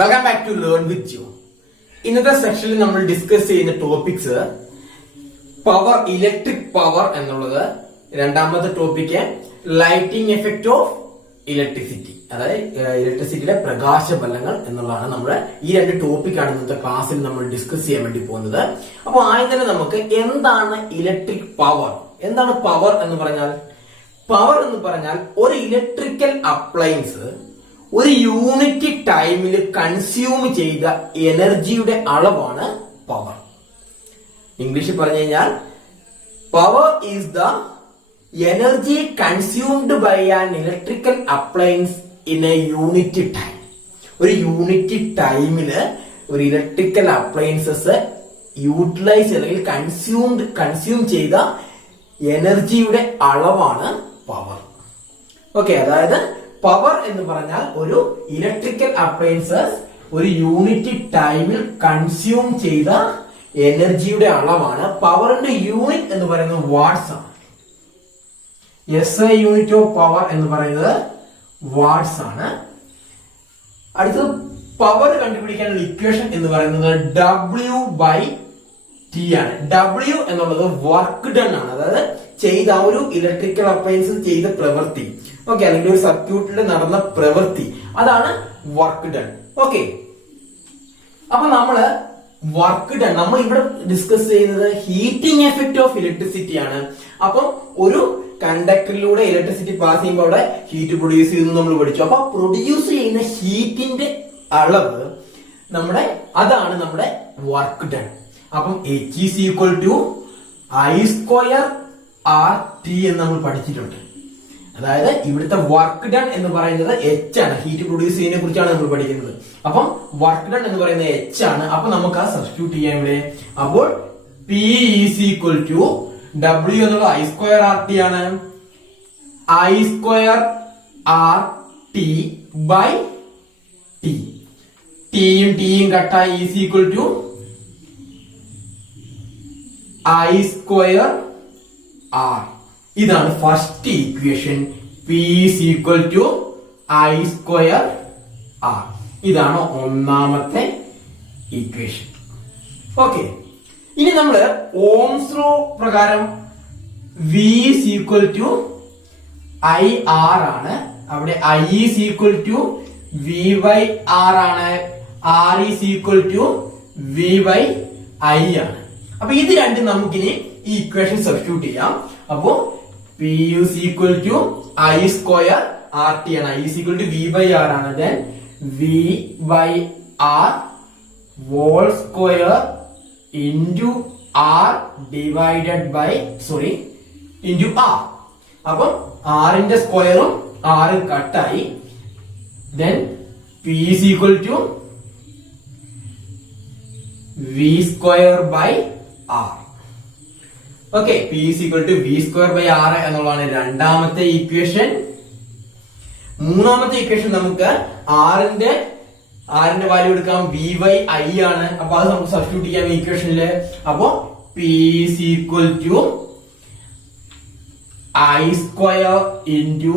Welcome back to learn with you. ഇന്നത്തെ സെക്ഷനിൽ നമ്മൾ ഡിസ്കസ് ചെയ്യുന്ന ടോപ്പിക്സ് പവർ, ഇലക്ട്രിക് പവർ എന്നുള്ളത്, രണ്ടാമത്തെ topic lighting effect of electricity, അതായത് ഇലക്ട്രിസിറ്റിയുടെ പ്രകാശഫലങ്ങൾ എന്നുള്ളതാണ്. നമ്മുടെ ഈ രണ്ട് ടോപ്പിക്കാണ് ഇന്നത്തെ ക്ലാസ്സിൽ നമ്മൾ ഡിസ്കസ് ചെയ്യാൻ വേണ്ടി പോകുന്നത്. അപ്പൊ ആദ്യം തന്നെ നമുക്ക് എന്താണ് ഇലക്ട്രിക് പവർ, എന്താണ് പവർ എന്ന് പറഞ്ഞാൽ? പവർ എന്ന് പറഞ്ഞാൽ ഒരു ഇലക്ട്രിക്കൽ അപ്ലയൻസ് ഒരു യൂണിറ്റ് ടൈമിൽ കൺസ്യൂം ചെയ്ത എനർജിയുടെ അളവാണ് പവർ. ഇംഗ്ലീഷിൽ പറഞ്ഞു കഴിഞ്ഞാൽ power is the energy consumed by an electrical appliance in a unit time. ഒരു യൂണിറ്റ് ടൈമില് ഒരു ഇലക്ട്രിക്കൽ അപ്ലയൻസസ് യൂട്ടിലൈസ് അല്ലെങ്കിൽ കൺസ്യൂം ചെയ്ത എനർജിയുടെ അളവാണ് പവർ. ഓക്കെ, അതായത് പവർ എന്ന് പറഞ്ഞാൽ ഒരു ഇലക്ട്രിക്കൽ അപ്ലയൻസസ് ഒരു യൂണിറ്റ് ടൈമിൽ കൺസ്യൂം ചെയ്ത എനർജിയുടെ അളവാണ്. പവറിന്റെ യൂണിറ്റ് എന്ന് പറയുന്നത് വാട്ട്സ് ആണ്. SI യൂണിറ്റ് ഓഫ് പവർ എന്ന് പറയുന്നത് വാട്ട്സ് ആണ്. അടുത്തത് പവർ കണ്ടുപിടിക്കാനുള്ള ഇക്വേഷൻ എന്ന് പറയുന്നത് W/T ആണ്. W എന്നുള്ളത് വർക്ക് ഡൺ ആണ്, അതായത് ചെയ്ത ഒരു ഇലക്ട്രിക്കൽ അപ്ലയൻസ് ചെയ്ത പ്രവൃത്തി, ഓക്കെ, അല്ലെങ്കിൽ ഒരു സർക്യൂട്ടിൽ നടന്ന പ്രവൃത്തി, അതാണ് വർക്ക് ഡൺ. ഓക്കെ, അപ്പൊ നമ്മള് വർക്ക് ഡൺ, നമ്മൾ ഇവിടെ ഡിസ്കസ് ചെയ്യുന്നത് ഹീറ്റിംഗ് എഫക്ട് ഓഫ് ഇലക്ട്രിസിറ്റി ആണ്. അപ്പം ഒരു കണ്ടക്ടറിലൂടെ ഇലക്ട്രിസിറ്റി പാസ് ചെയ്യുമ്പോൾ അവിടെ ഹീറ്റ് പ്രൊഡ്യൂസ് ചെയ്യുന്നു നമ്മൾ പഠിച്ചു. അപ്പൊ പ്രൊഡ്യൂസ് ചെയ്യുന്ന ഹീറ്റിന്റെ അളവ് അതാണ് നമ്മുടെ വർക്ക് ഡൺ. അപ്പം H is equal to I² RT എന്ന് നമ്മൾ പഠിച്ചിട്ടുണ്ട്. അതായത് ഇവിടുത്തെ വർക്ക് ഡൺ എന്ന് പറയുന്നത് H ആണ്, ഹീറ്റ് പ്രൊഡ്യൂസ് ചെയ്യുന്നതിനെ കുറിച്ചാണ് നമ്മൾ പഠിക്കുന്നത്. അപ്പം വർക്ക് ഡൺ എന്ന് പറയുന്നത് H ആണ്. അപ്പൊ നമുക്ക് ആ സബ്സ്റ്റിറ്റ്യൂട്ട് ചെയ്യാൻ ഇവിടെ. അപ്പോൾ P is equal to W എന്നുള്ള I² RT ആണ്. I² RT by T. ടിയും കട്ടായി is equal to I² R. ഇതാണ് first equation. P is equal to I² R. ഇതാണ് ഒന്നാമത്തെ ഇക്വേഷൻ. ഓക്കെ, ഇനി നമ്മള് ഓംസ് ലോ പ്രകാരം V is equal to IR ആണ്. അവിടെ I is equal to V/R ആണ്. R is equal to V/I ആണ്. അപ്പൊ ഇത് രണ്ടും നമുക്കിനി ഈ ഇക്വേഷൻ സബ്സ്റ്റിറ്റ്യൂട്ട് ചെയ്യാം. അപ്പോ P is equal to I² RT ആണ്. I is equal to V/R ആണ്. then V/R whole square into R divided by into R. അപ്പം R ന്റെ സ്ക്വയറും R കട്ടായി. then P is equal to V² R. Okay, P is equal to V² R എന്നുള്ളതാണ് രണ്ടാമത്തെ equation. മൂന്നാമത്തെ equation നമുക്ക് ആറിന്റെ വാല്യൂ എടുക്കാം, V/I ആണ്. അപ്പൊ അത് നമുക്ക് സബ്സ്റ്റിറ്റ്യൂട്ട് ചെയ്യാം ഇക്വേഷനില്. അപ്പോ P is equal to I² into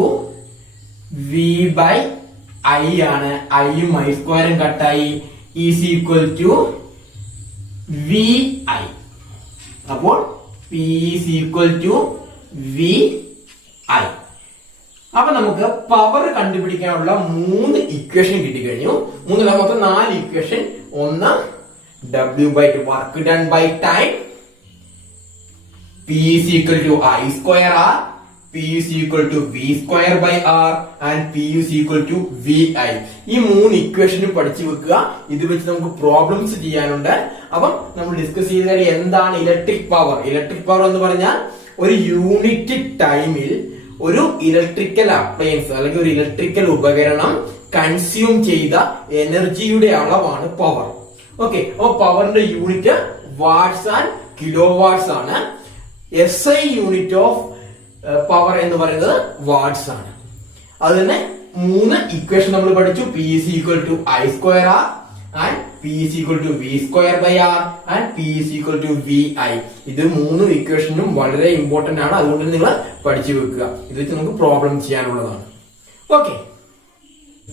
V/I ആണ്. ഐയും I² കട്ടായി is equal to VI. അപ്പോൾ P is equal to VI. അപ്പൊ നമുക്ക് പവർ കണ്ടുപിടിക്കാനുള്ള 3 ഇക്വേഷൻ കിട്ടിക്കഴിഞ്ഞു. മൊത്തം 4 ഇക്വേഷൻ. ഒന്ന് W/T, work done by time. P is equal to I² R, P is equal to V²/R and P is equal to VI. ഈ 3 ഇക്വേഷനും പഠിച്ചു വെക്കുക. ഇത് വെച്ച് നമുക്ക് പ്രോബ്ലംസ് ചെയ്യാനുണ്ട്. അപ്പം നമ്മൾ ഡിസ്കസ് ചെയ്താൽ എന്താണ് ഇലക്ട്രിക് പവർ. ഇലക്ട്രിക് പവർ എന്ന് പറഞ്ഞാൽ ഒരു യൂണിറ്റ് ടൈമിൽ ഒരു ഇലക്ട്രിക്കൽ അപ്ലയൻസ് അല്ലെങ്കിൽ ഒരു ഇലക്ട്രിക്കൽ ഉപകരണം കൺസ്യൂം ചെയ്ത എനർജിയുടെ അളവാണ് പവർ. ഓക്കെ, അപ്പൊ പവറിന്റെ unit watts and kilowatts ആണ്. SI യൂണിറ്റ് ഓഫ് പവർ എന്ന് പറയുന്നത് വാട്ട്സ് ആണ്. അത് തന്നെ 3 ഇക്വേഷൻ നമ്മൾ പഠിച്ചു. P is equal to I² R and P is equal to V²/R and P is equal to VI. ഇത് 3 ഇക്വേഷനും വളരെ ഇമ്പോർട്ടന്റ് ആണ്. അതുകൊണ്ട് നിങ്ങൾ പഠിച്ചു വെക്കുക. ഇത് വെച്ച് നമുക്ക് പ്രോബ്ലം ചെയ്യാനുള്ളതാണ്. ഓക്കെ,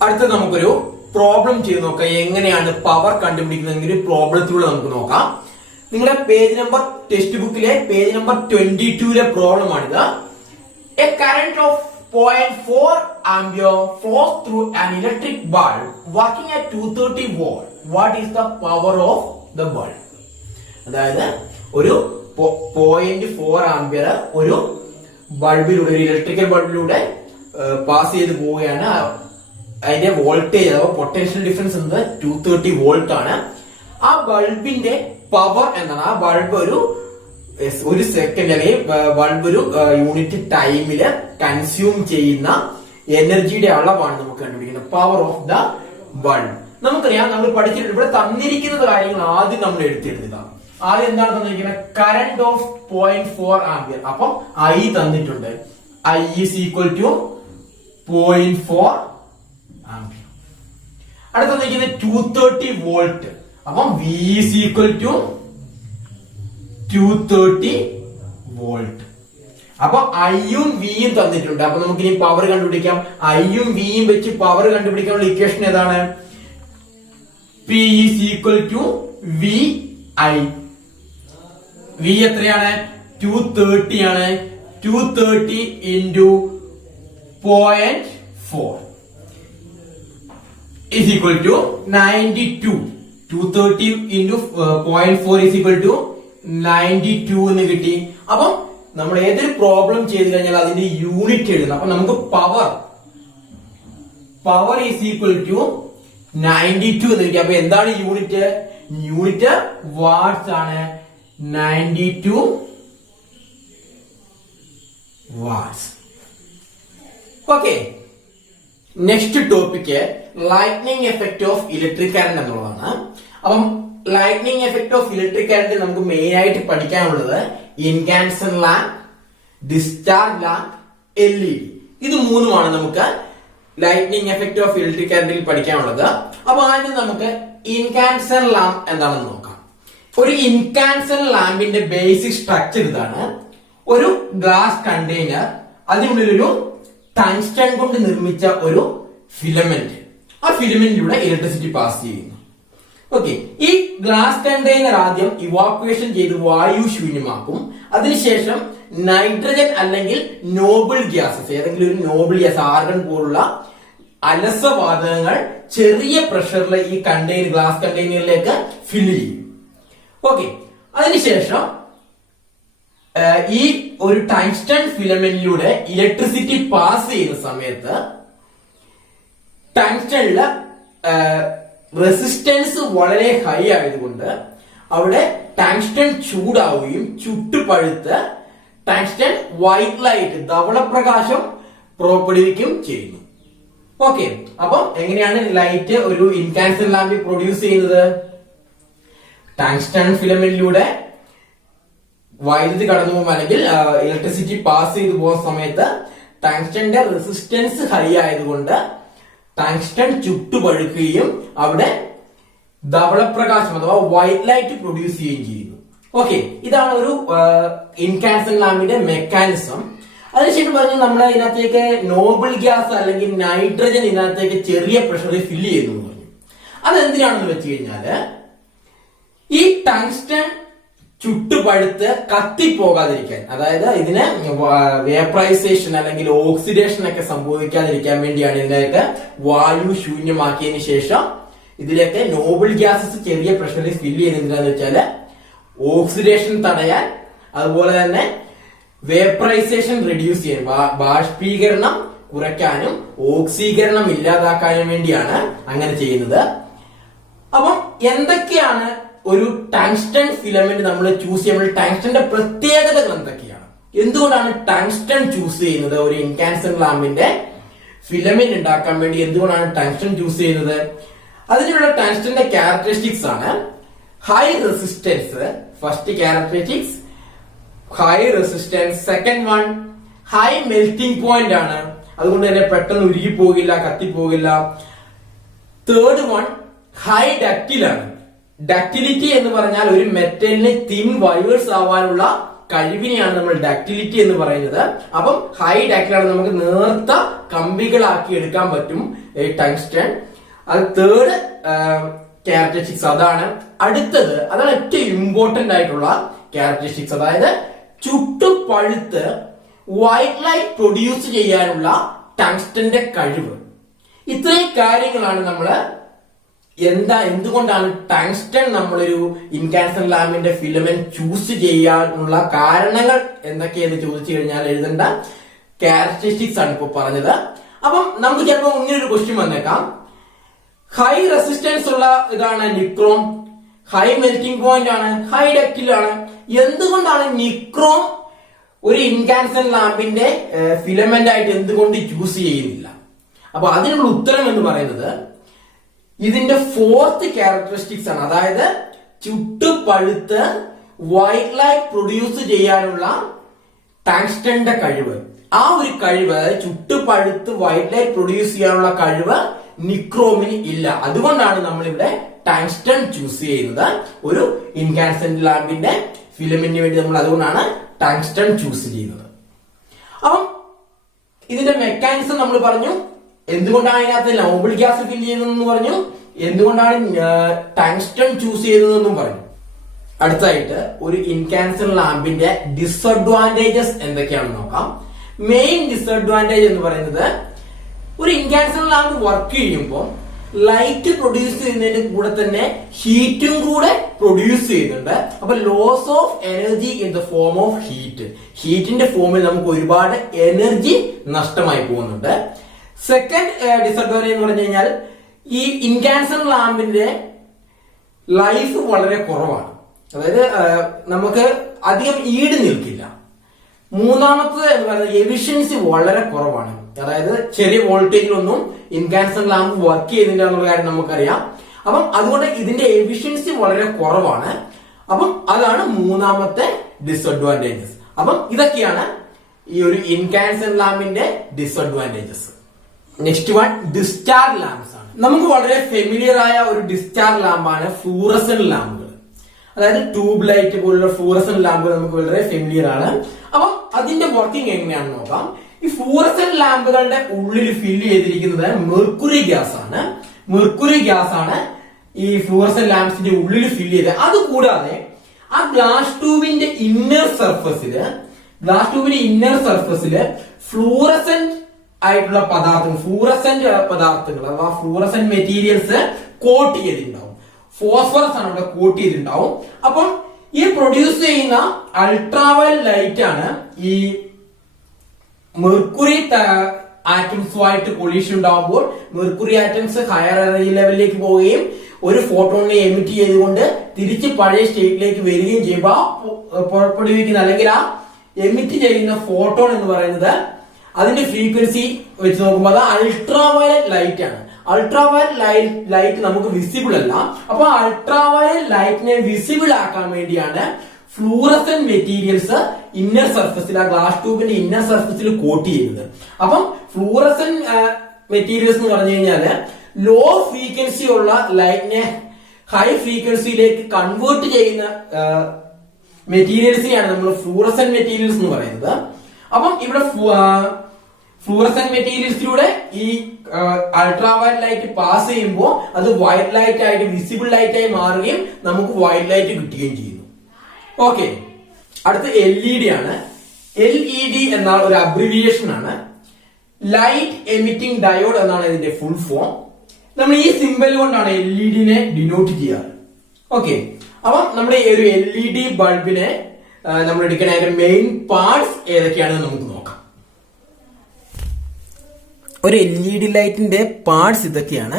അടുത്ത നമുക്കൊരു പ്രോബ്ലം ചെയ്ത് നോക്കാം. എങ്ങനെയാണ് പവർ കണ്ടുപിടിക്കുന്നതെങ്കിൽ പ്രോബ്ലത്തിലൂടെ നമുക്ക് നോക്കാം. നിങ്ങളുടെ പേജ് നമ്പർ ടെക്സ്റ്റ് ബുക്കിലെ പേജ് നമ്പർ 22 പ്രോബ്ലം ആണിത്. A current of 0.4 ampere flows through an electric bulb working at 230 volt. What is the power of the bulb? അതായത് ഒരു 0.4 ആംപിയർ ഒരു ബൾബിലൂടെ, ഒരു ഇലക്ട്രിക്കൽ ബൾബിലൂടെ പാസ് ചെയ്ത് പോവുകയാണ്. അതിന്റെ വോൾട്ടേജ് അഥവാ പൊട്ടൻഷ്യൽ ഡിഫറൻസ് എന്നത് 230 വോൾട്ട് ആണ്. ആ ബൾബിന്റെ പവർ എന്താണ്? ആ ബൾബ് ഒരു സെക്കൻഡ് അല്ലെങ്കിൽ ബൾബ് ഒരു യൂണിറ്റ് ടൈമില് കൺസ്യൂം ചെയ്യുന്ന എനർജിയുടെ അളവാണ് നമുക്ക് കണ്ടുപിടിക്കുന്നത്. Power of the bulb. നമുക്കറിയാം, നമ്മൾ പഠിച്ചിട്ടുണ്ട്. ഇവിടെ തന്നിരിക്കുന്ന കാര്യങ്ങൾ ആദ്യം നമ്മൾ എടുത്തെഴുതുക. ആദ്യം എന്താണ് തന്നിരിക്കുന്നത്? Current of 0.4 ampere. അപ്പം ഐ തന്നിട്ടുണ്ട്. I is equal to 0.4 ampere. അടുത്ത തന്നിരിക്കുന്നത് 230 വോൾട്ട്. അപ്പം V is equal to 230 volt. അപ്പൊ ഐയും വിയും തന്നിട്ടുണ്ട്. അപ്പൊ നമുക്ക് ഇനി പവർ കണ്ടുപിടിക്കാം. ഐയും വിയും വെച്ച് പവർ കണ്ടുപിടിക്കാനുള്ള ഇക്വേഷൻ ഏതാണ്? P is equal to V I. V എത്രയാണ്? 230 ആണ്. 230 into 0.4 is equal to 92. 230 into 0.4 is equal to 92 എന്ന് കിട്ടി. അപ്പം നമ്മൾ ഏതൊരു പ്രോബ്ലം ചെയ്ത് കഴിഞ്ഞാൽ അതിന്റെ യൂണിറ്റ് എഴുതണം. അപ്പൊ നമുക്ക് പവർ ഈസ് ഈക്വൽ ടു 92 എന്ന് കിട്ടി. അപ്പൊ എന്താണ് യൂണിറ്റ്? യൂണിറ്റ് വാട്ട്സ് ആണ്. 92 watts. Okay, next topic lighting effect of electric current എന്നുള്ളതാണ്. അപ്പം lighting effect of electric current നമുക്ക് മെയിൻ ആയിട്ട് പഠിക്കാനുള്ളത് incandescent lamp, discharge lamp, LED. ഇത് മൂന്നുമാണ് നമുക്ക് ലൈറ്റ്നിങ് എഫക്ട് ഓഫ് ഇലക്ട്രിക് കറന്റിൽ പഠിക്കാനുള്ളത്. അപ്പൊ ആദ്യം നമുക്ക് ഇൻകാൻസൻ ലാമ്പ് എന്താണെന്ന് നോക്കാം. ഒരു ഇൻകാൻസൻ ലാമ്പിന്റെ ബേസിക് സ്ട്രക്ചർ ഇതാണ്. ഒരു ഗ്ലാസ് കണ്ടെയ്നർ, അതിനുള്ളിൽ ഒരു ടങ്സ്റ്റൺ കൊണ്ട് നിർമ്മിച്ച ഒരു ഫിലമെന്റ്. ആ ഫിലമെന്റിലൂടെ ഇലക്ട്രിസിറ്റി പാസ് ചെയ്യുന്നു. ഓക്കെ, ഈ ഗ്ലാസ് കണ്ടെയ്നർ ആദ്യം ഇവാക്വേഷൻ ചെയ്ത് വായു ശൂന്യമാക്കും. അതിനുശേഷം നൈട്രജൻ അല്ലെങ്കിൽ നോബിൾ ഗ്യാസസ്, ഏതെങ്കിലും ഒരു നോബിൾ ഗ്യാസ്, ആർഗൺ പോലുള്ള അലസവാതകങ്ങൾ ചെറിയ പ്രഷറിൽ ഈ ഗ്ലാസ് കണ്ടെയ്നറിലേക്ക് ഫില്ല് ചെയ്യും. ഓക്കെ, അതിനുശേഷം ഈ ഒരു ടങ്സ്റ്റൺ ഫിലമെന്റിലൂടെ ഇലക്ട്രിസിറ്റി പാസ് ചെയ്യുന്ന സമയത്ത് ടങ്സ്റ്റണില് റെസിസ്റ്റൻസ് വളരെ ഹൈ ആയതുകൊണ്ട് അവിടെ ടങ്സ്റ്റൺ ചൂടാവുകയും ചുട്ടുപഴുത്ത് ടങ്സ്റ്റൺ വൈറ്റ് ലൈറ്റ്, ധവളപ്രകാശം പുറപ്പെടുവിക്കുകയും ചെയ്യുന്നു. ഓക്കെ, അപ്പം എങ്ങനെയാണ് ലൈറ്റ് ഒരു ഇൻകാൻസൻ ലാമ്പിൽ പ്രൊഡ്യൂസ് ചെയ്യുന്നത്? ടങ്സ്റ്റൺ ഫിലമെന്റിലൂടെ വൈദ്യുതി കടന്നു പോകുമ്പോൾ അല്ലെങ്കിൽ ഇലക്ട്രിസിറ്റി പാസ് ചെയ്തു പോകുന്ന സമയത്ത് ടങ്സ്റ്റന്റെ റെസിസ്റ്റൻസ് ഹൈ ആയതുകൊണ്ട് ടങ്സ്റ്റൺ ചുട്ടുപഴുക്കുകയും അവിടെ ധവളപ്രകാശം അഥവാ വൈറ്റ് ലൈറ്റ് പ്രൊഡ്യൂസ് ചെയ്യുകയും ചെയ്യുന്നു. ഓക്കെ, ഇതാണ് ഒരു ഇൻകാൻസൻ ലാമ്പിന്റെ മെക്കാനിസം. അതിനുശേഷം പറഞ്ഞു നമ്മൾ ഇതിനകത്തേക്ക് നോബിൾ ഗ്യാസ് അല്ലെങ്കിൽ നൈട്രജൻ ഇതിനകത്തേക്ക് ചെറിയ പ്രഷറിൽ ഫില്ല് ചെയ്യുന്നു എന്ന് പറഞ്ഞു. അതെന്തിനാണെന്ന് വെച്ച് കഴിഞ്ഞാല് ഈ ടങ്സ്റ്റൺ ചുട്ടുപഴുത്ത് കത്തിപ്പോകാതിരിക്കാൻ, അതായത് ഇതിന് വേപ്പറൈസേഷൻ അല്ലെങ്കിൽ ഓക്സിഡേഷൻ ഒക്കെ സംഭവിക്കാതിരിക്കാൻ വേണ്ടിയാണ് ഇതിലേക്ക് വായു ശൂന്യമാക്കിയതിനു ശേഷം ഇതിലേക്ക് നോബിൾ ഗ്യാസസ് ചെറിയ പ്രഷറിൽ ഫില്ല് ചെയ്യുന്നത്. എന്താന്ന് വെച്ചാല് ഓക്സിഡേഷൻ തടയാൻ, അതുപോലെ തന്നെ വേപ്പറൈസേഷൻ റെഡ്യൂസ് ചെയ്യാൻ, ബാഷ്പീകരണം കുറയ്ക്കാനും ഓക്സീകരണം ഇല്ലാതാക്കാനും വേണ്ടിയാണ് അങ്ങനെ ചെയ്യുന്നത്. അപ്പം എന്തൊക്കെയാണ് ഒരു ടങ്സ്റ്റൺ ഫിലമെന്റ് നമ്മൾ ചൂസ് ചെയ്യുമ്പോൾ ടങ്സ്റ്റന്റെ പ്രത്യേകതകൾ എന്തൊക്കെയാണ്? എന്തുകൊണ്ടാണ് ടങ്സ്റ്റൺ ചൂസ് ചെയ്യുന്നത്? ഒരു ഇൻകാൻസൻ ലാമ്പിന്റെ ഫിലമെന്റ് ഉണ്ടാക്കാൻ വേണ്ടി എന്തുകൊണ്ടാണ് ടങ്സ്റ്റൺ ചൂസ് ചെയ്യുന്നത്? അതിനുള്ള ടങ്സ്റ്റന്റെ ക്യാരക്ടറിസ്റ്റിക്സ് ആണ് high resistance. First characteristics high resistance. Second one high melting point ആണ്, അതുകൊണ്ട് തന്നെ പെട്ടെന്ന് ഉരുകി പോകില്ല, കത്തിപ്പോകില്ല. തേർഡ് വൺ ഹൈ ഡക്റ്റിലാണ്. ഡക്റ്റിലിറ്റി എന്ന് പറഞ്ഞാൽ ഒരു മെറ്റലിന് തിൻ വയേഴ്സ് ആവാനുള്ള കഴിവിനെയാണ് നമ്മൾ ഡക്റ്റിലിറ്റി എന്ന് പറയുന്നത്. അപ്പം ഹൈ ഡക്റ്റിലാണ്, നമുക്ക് നേർത്ത കമ്പികളാക്കി എടുക്കാൻ പറ്റും ഈ ടങ്സ്റ്റൺ. അത് തേർഡ് ക്യാരക്ടറിസ്റ്റിക്സ് അതാണ്. അടുത്തത് അതാണ് ഏറ്റവും ഇമ്പോർട്ടന്റ് ആയിട്ടുള്ള ക്യാരക്ടറിസ്റ്റിക്സ്, അതായത് ചുട്ടുപഴുത്ത് വൈറ്റ് ലൈറ്റ് പ്രൊഡ്യൂസ് ചെയ്യാനുള്ള ടങ്സ്റ്റന്റെ കഴിവ്. ഇത്രയും കാര്യങ്ങളാണ് നമ്മള് എന്തുകൊണ്ടാണ് ടങ്സ്റ്റൺ നമ്മളൊരു ഇൻകാൻസറന്റ് ലാമ്പിന്റെ ഫിലമെന്റ് ചൂസ് ചെയ്യാനുള്ള കാരണങ്ങൾ എന്തൊക്കെയെന്ന് ചോദിച്ചു കഴിഞ്ഞാൽ എഴുതേണ്ട ക്യാരക്ടറിസ്റ്റിക്സ് ആണ് ഇപ്പൊ പറഞ്ഞത്. അപ്പം നമുക്ക് ചിലപ്പോൾ ഇങ്ങനെ ഒരു ക്വസ്റ്റ്യൻ വന്നേക്കാം, ഹൈ റെസിസ്റ്റൻസ് ഉള്ള ഇതാണ് നിക്രോം, ഹൈ മെൽറ്റിംഗ് പോയിന്റ് ആണ്, ഹൈ ഡക്റ്റിലാണ്. എന്തുകൊണ്ടാണ് നിക്രോം ഒരു ഇൻകാൻസറന്റ് ലാമ്പിന്റെ ഫിലമെന്റ് ആയിട്ട് എന്തുകൊണ്ട് ചൂസ് ചെയ്യുന്നില്ല? അപ്പൊ അതിനുള്ള ഉത്തരം എന്ന് പറയുന്നത് ഇതിന്റെ ഫോർത്ത് ക്യാരക്ടറിസ്റ്റിക്സ് ആണ്, അതായത് ചുട്ടുപഴുത്ത് വൈറ്റ് ലൈറ്റ് പ്രൊഡ്യൂസ് ചെയ്യാനുള്ള ടങ്സ്റ്റന്റെ കഴിവ്. ആ ഒരു കഴിവ്, അതായത് ചുട്ടുപഴുത്ത് വൈറ്റ് ലൈറ്റ് പ്രൊഡ്യൂസ് ചെയ്യാനുള്ള കഴിവ് നിക്രോമിന് ഇല്ല. അതുകൊണ്ടാണ് നമ്മളിവിടെ ടങ്സ്റ്റൺ ചൂസ് ചെയ്യുന്നത് ഒരു ഇൻകാൻസറന്റ് ലാമ്പിന്റെ ഫിലമെന്റിന് വേണ്ടി. നമ്മൾ അതുകൊണ്ടാണ് ടങ്സ്റ്റൺ ചൂസ് ചെയ്യുന്നത്. അപ്പം ഇതിന്റെ മെക്കാനിസം നമ്മൾ പറഞ്ഞു, എന്തുകൊണ്ടാണ് അതിനകത്ത് നോബിൾ ഗ്യാസ് ഫിൽ ചെയ്യുന്നതെന്ന് പറഞ്ഞു, എന്തുകൊണ്ടാണ് ടങ്സ്റ്റൺ ചൂസ് ചെയ്തതെന്നും പറഞ്ഞു. അടുത്തായിട്ട് ഒരു ഇൻകാൻസറന്റ് ലാമ്പിന്റെ ഡിസഡ്വാൻറ്റേജസ് എന്തൊക്കെയാണെന്ന് നോക്കാം. മെയിൻ ഡിസഡ്വാൻറ്റേജ് എന്ന് പറയുന്നത്, ഒരു ഇൻകാൻസറന്റ് ലാമ്പ് വർക്ക് ചെയ്യുമ്പോൾ ലൈറ്റ് പ്രൊഡ്യൂസ് ചെയ്യുന്നതിന്റെ കൂടെ തന്നെ ഹീറ്റും കൂടെ പ്രൊഡ്യൂസ് ചെയ്യുന്നുണ്ട്. അപ്പൊ loss of energy in the form of heat, ഹീറ്റിന്റെ ഫോമിൽ നമുക്ക് ഒരുപാട് എനർജി നഷ്ടമായി പോകുന്നുണ്ട്. സെക്കൻഡ് ഡിസഡ്വാൻറ്റേജ് എന്ന് പറഞ്ഞു കഴിഞ്ഞാൽ ഈ ഇൻകാൻസറന്റ് ലാമ്പിന്റെ ലൈഫ് വളരെ കുറവാണ്, അതായത് നമുക്ക് അധികം ഈട് നിൽക്കില്ല. മൂന്നാമത്തത് എന്ന് പറയുന്നത് എഫിഷ്യൻസി വളരെ കുറവാണ്, അതായത് ചെറിയ വോൾട്ടേജിലൊന്നും ഇൻകാൻസറന്റ് ലാമ്പ് വർക്ക് ചെയ്യുന്നില്ല എന്നുള്ള കാര്യം നമുക്കറിയാം. അപ്പം അതുകൊണ്ട് ഇതിന്റെ എഫിഷ്യൻസി വളരെ കുറവാണ്. അപ്പം അതാണ് മൂന്നാമത്തെ ഡിസഡ്വാൻറ്റേജസ്. അപ്പം ഇതൊക്കെയാണ് ഈ ഒരു ഇൻകാൻസറന്റ് ലാമ്പിന്റെ disadvantages. Next one discharge lamps ആണ്. നമുക്ക് വളരെ ഫെമിലിയർ ആയ ഒരു ഡിസ്ചാർജ് ലാമ്പാണ് ഫ്ലൂറസെന്റ് ലാമ്പുകൾ, അതായത് ട്യൂബ് ലൈറ്റ് പോലുള്ള ഫ്ലൂറസെന്റ് ലാമ്പുകൾ നമുക്ക് വളരെ ഫെമിലിയർ ആണ്. അപ്പം അതിന്റെ വർക്കിംഗ് എങ്ങനെയാണെന്ന് നോക്കാം. ഈ ഫ്ലൂറസെന്റ് ലാമ്പുകളുടെ ഉള്ളിൽ ഫില്ല് ചെയ്തിരിക്കുന്നത് മെർക്കുറി ഗ്യാസ് ആണ്. മെർക്കുറി ഗ്യാസ് ആണ് ഈ ഫ്ലൂറസെന്റ് ലാംപ്സിന്റെ ഉള്ളിൽ ഫില്ല് ചെയ്തത്. അതുകൂടാതെ ആ ഗ്ലാസ് ട്യൂബിന്റെ ഇന്നർ സർഫസില് ഫ്ലൂറസെന്റ് ആയിട്ടുള്ള പദാർത്ഥങ്ങൾ, ഫ്ലൂറസെന്റ് പദാർത്ഥങ്ങൾ അഥവാ ഫ്ലൂറസെന്റ് മെറ്റീരിയൽസ് കോട്ട് ചെയ്തിട്ടുണ്ടാവും. ഫോസ്ഫറസ് ആണ് ഇവിടെ കോട്ട് ചെയ്തിട്ടുണ്ടാവും. അപ്പം ഈ പ്രൊഡ്യൂസ് ചെയ്യുന്ന അൾട്രാവയലറ്റ് ലൈറ്റ് ആണ് ഈ മെർക്കുറി ആറ്റംസുമായിട്ട് കൊളീഷൻ ഉണ്ടാകുമ്പോൾ മെർക്കുറി ആറ്റംസ് ഹയർ എനർജി ലെവലിലേക്ക് പോവുകയും ഒരു ഫോട്ടോണിനെ എമിറ്റ് ചെയ്തുകൊണ്ട് തിരിച്ച് പഴയ സ്റ്റേറ്റിലേക്ക് വരികയും ചെയ്യുമ്പോൾ പുറപ്പെടുവിക്കുന്ന അല്ലെങ്കിൽ ആ എമിറ്റ് ചെയ്യുന്ന ഫോട്ടോൺ എന്ന് പറയുന്നത് അതിന്റെ ഫ്രീക്വൻസി വെച്ച് നോക്കുമ്പോൾ അത് അൾട്രാവയലറ്റ് ലൈറ്റ് ആണ്. അൾട്രാവയലറ്റ് ലൈറ്റ് നമുക്ക് വിസിബിൾ അല്ല. അപ്പൊ അൾട്രാവയലറ്റ് ലൈറ്റിനെ വിസിബിൾ ആക്കാൻ വേണ്ടിയാണ് ഫ്ലൂറസെന്റ് മെറ്റീരിയൽസ് ഇന്നർ സർഫസിൽ, ആ ഗ്ലാസ് ട്യൂബിന്റെ ഇന്നർ സർഫസിൽ കോട്ട് ചെയ്യുന്നത്. അപ്പം ഫ്ലൂറസെന്റ് മെറ്റീരിയൽസ് എന്ന് പറഞ്ഞു കഴിഞ്ഞാല് ലോ ഫ്രീക്വൻസി ഉള്ള ലൈറ്റിനെ ഹൈ ഫ്രീക്വൻസിയിലേക്ക് കൺവേർട്ട് ചെയ്യുന്ന മെറ്റീരിയൽസിനെയാണ് നമ്മൾ ഫ്ലൂറസെന്റ് മെറ്റീരിയൽസ് എന്ന് പറയുന്നത്. അപ്പം ഇവിടെ ഫ്ലൂറസെന്റ് മെറ്റീരിയൽസിലൂടെ ഈ അൾട്രാവയലറ്റ് ലൈറ്റ് പാസ് ചെയ്യുമ്പോൾ അത് വൈറ്റ് ലൈറ്റ് ആയിട്ട് വിസിബിൾ ലൈറ്റ് ആയി മാറുകയും നമുക്ക് വൈറ്റ് ലൈറ്റ് കിട്ടുകയും ചെയ്യുന്നു. ഓക്കെ, അടുത്ത LED ആണ്. LED എന്ന ഒരു അബ്രിവിയേഷൻ ആണ്, ലൈറ്റ് എമിറ്റിംഗ് ഡയോഡ് എന്നാണ് ഇതിന്റെ ഫുൾ ഫോം. നമ്മൾ ഈ സിമ്പൽ കൊണ്ടാണ് LED ഡിനോട്ട് ചെയ്യാറ്. ഓക്കെ, അപ്പം നമ്മുടെ ഈ ഒരു LED ബൾബിനെ നമ്മൾ എടുക്കുന്ന അതിന്റെ മെയിൻ പാർട്സ് ഏതൊക്കെയാണെന്ന് നമുക്ക് നോക്കാം. ഒരു LED ലൈറ്റിന്റെ പാർട്സ് ഇതൊക്കെയാണ്.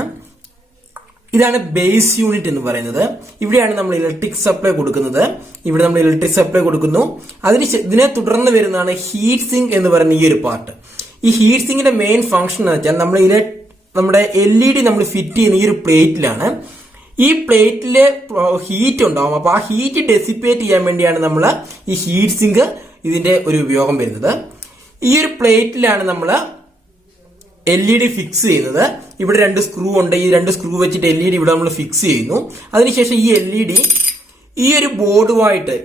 ഇതാണ് ബേസ് യൂണിറ്റ് എന്ന് പറയുന്നത്. ഇവിടെയാണ് നമ്മൾ ഇലക്ട്രിക് സപ്ലൈ കൊടുക്കുന്നത്. ഇവിടെ നമ്മൾ ഇലക്ട്രിക് സപ്ലൈ കൊടുക്കുന്നു. ഇതിനെ തുടർന്ന് വരുന്നതാണ് ഹീറ്റ് സിങ്ക് എന്ന് പറയുന്ന ഈ ഒരു പാർട്ട്. ഈ ഹീറ്റ് സിങ്കിന്റെ മെയിൻ ഫംഗ്ഷൻ എന്ന് വെച്ചാൽ നമ്മുടെ LED നമ്മൾ ഫിറ്റ് ചെയ്യുന്ന ഈ ഒരു പ്ലേറ്റിലാണ്. ഈ പ്ലേറ്റില് ഹീറ്റ് ഉണ്ടാവും. അപ്പൊ ആ ഹീറ്റ് ഡെസിപ്പേറ്റ് ചെയ്യാൻ വേണ്ടിയാണ് നമ്മൾ ഈ ഹീറ്റ് സിങ്ക് ഇതിന്റെ ഒരു ഉപയോഗം വരുന്നത്. ഈ ഒരു പ്ലേറ്റിലാണ് നമ്മൾ LED ഫിക്സ് ചെയ്യുന്നത്. ഇവിടെ 2 സ്ക്രൂ ഉണ്ട്. ഈ 2 സ്ക്രൂ വെച്ചിട്ട് LED ഇവിടെ നമ്മൾ ഫിക്സ് ചെയ്യുന്നു. അതിനുശേഷം ഈ LED ഈ ഒരു ബോർഡുമായിട്ട്,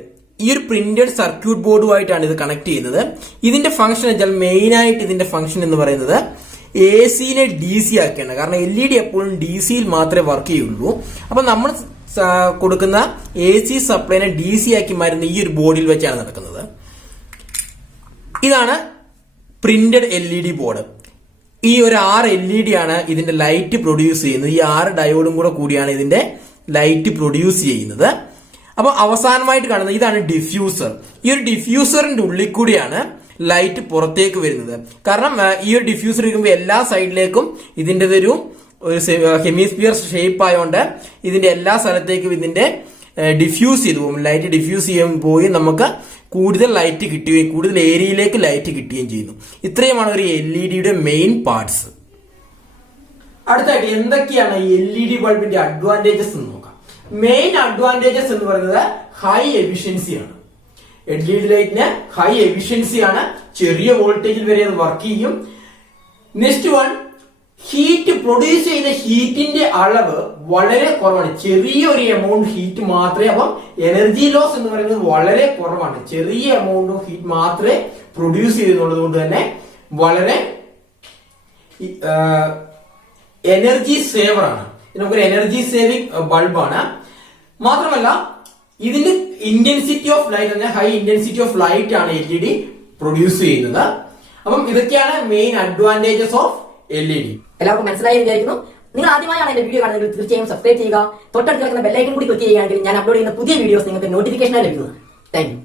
ഈ ഒരു പ്രിന്റഡ് സർക്യൂട്ട് ബോർഡുമായിട്ടാണ് ഇത് കണക്ട് ചെയ്യുന്നത്. ഇതിന്റെ ഫംഗ്ഷൻ വെച്ചാൽ മെയിൻ ആയിട്ട് ഇതിന്റെ ഫംഗ്ഷൻ എന്ന് പറയുന്നത് AC-നെ DC ആക്കുകയാണ്. കാരണം LED എപ്പോഴും DC-യിൽ മാത്രമേ വർക്ക് ചെയ്യുള്ളൂ. അപ്പൊ നമ്മൾ കൊടുക്കുന്ന AC സപ്ലൈനെ DC ആക്കി മാറ്റുന്ന ഈ ഒരു ബോർഡിൽ വെച്ചാണ് നടക്കുന്നത്. ഇതാണ് പ്രിന്റഡ് LED ബോർഡ്. ഈ ഒരു 6 LED ആണ് ഇതിന്റെ ലൈറ്റ് പ്രൊഡ്യൂസ് ചെയ്യുന്നത്. ഈ 6 ഡയോഡും കൂടിയാണ് ഇതിന്റെ ലൈറ്റ് പ്രൊഡ്യൂസ് ചെയ്യുന്നത്. അപ്പൊ അവസാനമായിട്ട് കാണുന്നത് ഇതാണ് ഡിഫ്യൂസർ. ഈ ഒരു ഡിഫ്യൂസറിന്റെ ഉള്ളിൽ കൂടിയാണ് ലൈറ്റ് പുറത്തേക്ക് വരുന്നത്. കാരണം ഈ ഒരു ഡിഫ്യൂസർ ഇരിക്കുമ്പോൾ എല്ലാ സൈഡിലേക്കും ഇതിന്റെ ഒരു ഹെമിസ്ഫിയർ ഷേപ്പ് ആയതുകൊണ്ട് ഇതിന്റെ എല്ലാ സ്ഥലത്തേക്കും ഇതിന്റെ ഡിഫ്യൂസ് ചെയ്തു പോകും. ലൈറ്റ് ഡിഫ്യൂസ് ചെയ്യാൻ പോയി നമുക്ക് കൂടുതൽ ലൈറ്റ് കിട്ടുകയും കൂടുതൽ ഏരിയയിലേക്ക് ലൈറ്റ് കിട്ടുകയും ചെയ്യുന്നു. ഇത്രയുമാണ് ഒരു LED-യുടെ മെയിൻ പാർട്സ്. അടുത്തായിട്ട് എന്തൊക്കെയാണ് LED ബൾബിന്റെ അഡ്വാൻറ്റേജസ് എന്ന് നോക്കാം. മെയിൻ അഡ്വാൻറ്റേജസ് എന്ന് പറയുന്നത് ഹൈ എഫിഷ്യൻസിയാണ്. LED ലൈറ്റിന് ഹൈ എഫിഷ്യൻസിയാണ്. ചെറിയ വോൾട്ടേജിൽ വരെ അത് വർക്ക് ചെയ്യും. നെക്സ്റ്റ് വൺ, ഹീറ്റ് പ്രൊഡ്യൂസ് ചെയ്ത ഹീറ്റിന്റെ അളവ് വളരെ കുറവാണ്. ചെറിയൊരു എമൗണ്ട് ഹീറ്റ് മാത്രമേ, അപ്പം എനർജി ലോസ് എന്ന് പറയുന്നത് വളരെ കുറവാണ്. ചെറിയ എമൗണ്ട് ഓഫ് ഹീറ്റ് മാത്രമേ പ്രൊഡ്യൂസ് ചെയ്യുന്നുള്ളത് കൊണ്ട് തന്നെ വളരെ എനർജി സേവർ ആണ്. നമുക്കൊരു എനർജി സേവിംഗ് ബൾബാണ്. മാത്രമല്ല ഇതിന്റെ ഇന്റൻസിറ്റി ഓഫ് ലൈറ്റ്, പറഞ്ഞാൽ ഹൈ ഇന്റൻസിറ്റി ഓഫ് ലൈറ്റ് ആണ് LED പ്രൊഡ്യൂസ് ചെയ്യുന്നത്. അപ്പം ഇതൊക്കെയാണ് മെയിൻ അഡ്വാൻറ്റേജസ് ഓഫ് LED. എല്ലാവർക്കും മനസ്സിലായി വിചാരിക്കുന്നു. നിങ്ങൾ ആദ്യമായാണ് എന്റെ വീഡിയോ കാണുന്നത്, തീർച്ചയായും സബ്സ്ക്രൈബ് ചെയ്യുക. തൊട്ടടുത്ത് കിടക്കുന്ന ബെല്ലൈക്കൺ കൂടി ക്ലിക്ക് ചെയ്യുകയാണെങ്കിൽ ഞാൻ അപ്ലോഡ് ചെയ്യുന്ന പുതിയ വീഡിയോസ് നിങ്ങൾക്ക് നോട്ടിഫിക്കേഷനായി ലഭിക്കുന്നത്. Thank you.